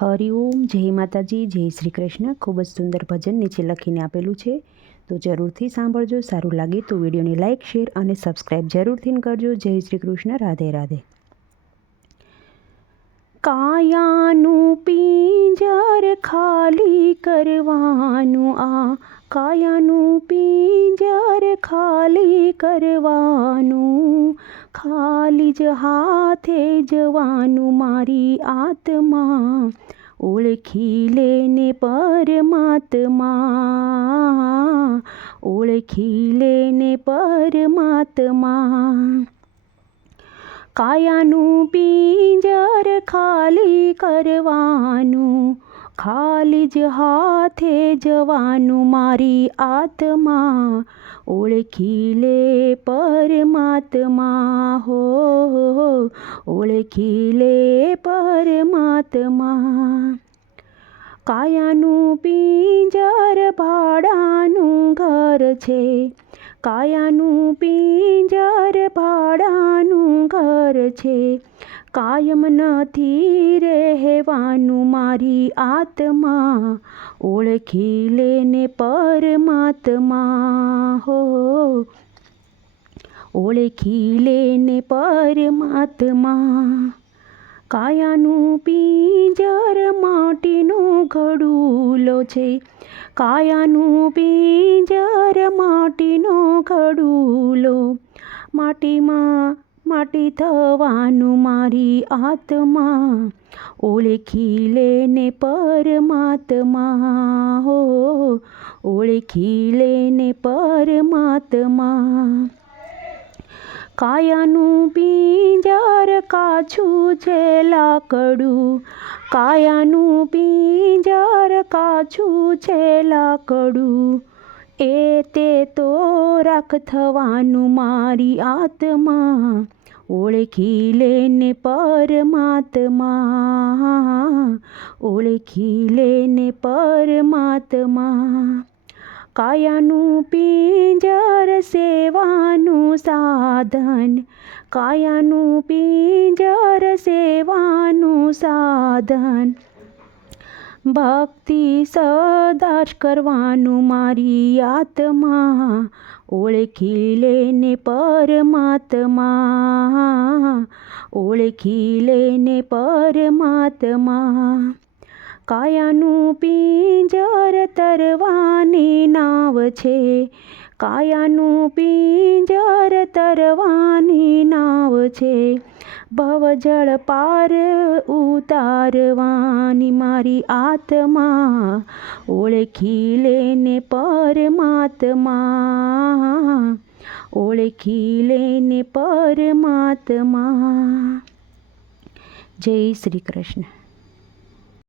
હરિઓમ, જય માતાજી, જય શ્રી કૃષ્ણ. ખૂબ જ સુંદર ભજન નીચે લખીને આપેલું છે, તો જરૂરથી સાંભળજો. સારું લાગે તો વિડીયોને લાઇક, શેર અને સબસ્ક્રાઈબ જરૂરથી કરજો. જય શ્રી કૃષ્ણ. રાધે રાધે. કાયાનું પિંજર ખાલી કરવાનું, આ કાયાનું પિંજર ખાલી કરવાનું, ખાલી જ હાથે જવાનું મારી આત્મા ઓળખી લેને પરમાત્મા, ઓળખી લેને પરમાત્મા. કાયાનું પિંજર ખાલી કરવાનું, ખાલી જ હાથે જવાનું મારી આત્મા ઓળખી લે પરમાત્મા, હો ઓળખી લે પરમાત્મા. કાયાનું પિંજર ભાડાનું ઘર છે, કાયાનું પિંજર ભાડાનું ઘર છે, કાયમ નથી રહેવાનું મારી આત્મા ઓળખી લેને પરમાત્મા, હો ઓળખી લેને પરમાત્મા. કાયાનું પિંજર માટીનો ઘડુલો છે, કાયાનું પિંજર માટીનો ઘડુલો, માટી થવાનું મારી આત્મા ઓળખી લેને પરમાત્મા, હો ઓળખી લેને પરમાત્મા. કાયાનું પિંજર કાચું છે લાકડું, કાયાનું પિંજર કાચું છે લાકડું, એ તે તો રાખ થવાનું મારી આત્મા ઓળખી લેને પરમાત્મા, ઓળખી લેને પરમાત્મા. કાયાનું પિંજર સેવાનું સાધન, કાયાનું પિંજર સેવાનું સાધન, ભક્તિ સદા જ કરવાનું મારી આત્મા ઓળખી લેને પરમાત્મા, ઓળખી લેને પરમાત્મા. કાયાનું પિંજર તરવાની નાવ છે, કાયાનું પિંજર તરવાની નાવ છે, ભવજળ પાર ઉતારવાની મારી આત્મા ઓળખી લેને પરમાત્મા, ઓળખી લેને પરમાત્મા. જય શ્રી કૃષ્ણ.